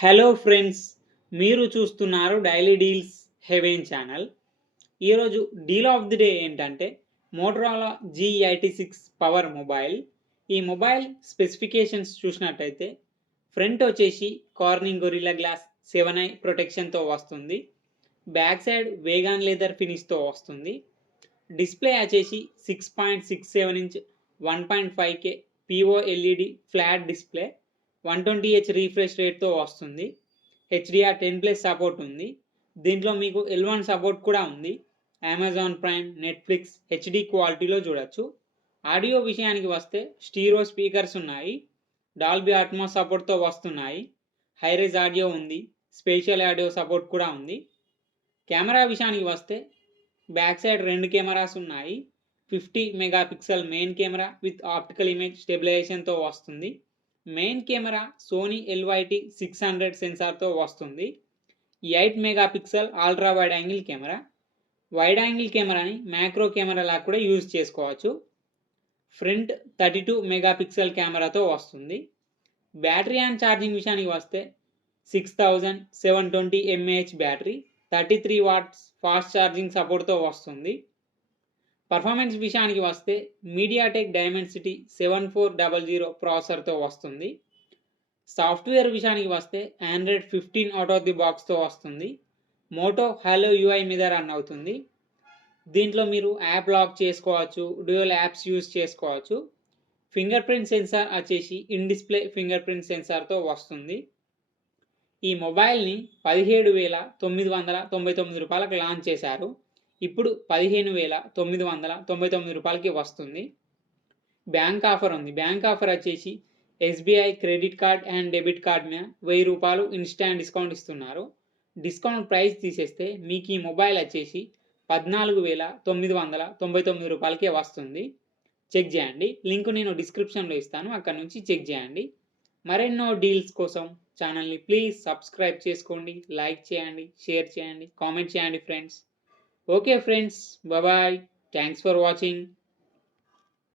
Hello friends, మీరు చూస్తున్నారు daily deals heaven channel. ఈరోజు డీల్ ఆఫ్ ది డే ఏంటంటే మోటరోలా G86 పవర్ మొబైల్. ఈ మొబైల్ స్పెసిఫికేషన్స్ చూసినట్టయితే ఫ్రంట్ వచ్చేసి కార్నింగ్ గొరిల్లా గ్లాస్ 7i ప్రొటెక్షన్తో వస్తుంది. బ్యాక్ సైడ్ వేగాన్ లెదర్ ఫినిష్తో వస్తుంది. డిస్ప్లే వచ్చేసి 6.67 inch 1.5K POLED flat display 120Hz refresh రేట్తో వస్తుంది. HDR10+ సపోర్ట్ ఉంది. దీంట్లో మీకు L1 సపోర్ట్ కూడా ఉంది. అమెజాన్ ప్రైమ్, నెట్ఫ్లిక్స్ హెచ్డి క్వాలిటీలో చూడొచ్చు. ఆడియో విషయానికి వస్తే స్టీరియో స్పీకర్స్ ఉన్నాయి. డాల్బీ అట్మాస్ సపోర్ట్తో వస్తున్నాయి. హైరేజ్ ఆడియో ఉంది. స్పేషియల్ ఆడియో సపోర్ట్ కూడా ఉంది. కెమెరా విషయానికి వస్తే బ్యాక్ సైడ్ 2 కెమెరాస్ ఉన్నాయి. 50 megapixel main camera with optical image స్టెబిలైజేషన్తో వస్తుంది. మెయిన్ కెమెరా సోనీ LYT 600 సెన్సార్తో వస్తుంది. 8 megapixel ultra wide angle camera. Wide angle కెమెరాని మ్యాక్రో కెమెరాలా కూడా యూజ్ చేసుకోవచ్చు. ఫ్రంట్ 32 మెగాపిక్సెల్ కెమెరాతో వస్తుంది. బ్యాటరీ అండ్ ఛార్జింగ్ విషయానికి వస్తే 6720 mAh battery, 33 watts fast charging సపోర్ట్తో వస్తుంది. పర్ఫార్మెన్స్ విషయానికి వస్తే మీడియాటెక్ డైమెన్సిటీ 7400 ప్రాసెసర్తో వస్తుంది. సాఫ్ట్వేర్ విషయానికి వస్తే ఆండ్రాయిడ్ 15 అవుట్ ఆఫ్ ది బాక్స్తో వస్తుంది. మోటో హలో UI మీద రన్ అవుతుంది. దీంట్లో మీరు యాప్ లాక్ చేసుకోవచ్చు, డ్యూయల్ యాప్స్ యూజ్ చేసుకోవచ్చు. ఫింగర్ ప్రింట్ సెన్సార్ వచ్చేసి ఇన్ డిస్ప్లే ఫింగర్ ప్రింట్ సెన్సార్తో వస్తుంది. ఈ మొబైల్ని 17,999 రూపాయలకు లాంచ్ చేశారు. ఇప్పుడు 15,999 రూపాయలకి వస్తుంది. బ్యాంక్ ఆఫర్ ఉంది. బ్యాంక్ ఆఫర్ వచ్చేసి SBI credit card and debit card మీద 1000 రూపాయలు ఇన్స్టాంట్ డిస్కౌంట్ ఇస్తున్నారు. డిస్కౌంట్ ప్రైస్ తీసేస్తే మీకు ఈ మొబైల్ వచ్చేసి 14,999 రూపాయలకే వస్తుంది. చెక్ చేయండి. లింక్ నేను డిస్క్రిప్షన్లో ఇస్తాను, అక్కడ నుంచి చెక్ చేయండి. మరెన్నో డీల్స్ కోసం ఛానల్ని ప్లీజ్ సబ్స్క్రైబ్ చేసుకోండి, లైక్ చేయండి, షేర్ చేయండి, కామెంట్ చేయండి friends. Okay friends, bye. Thanks for watching.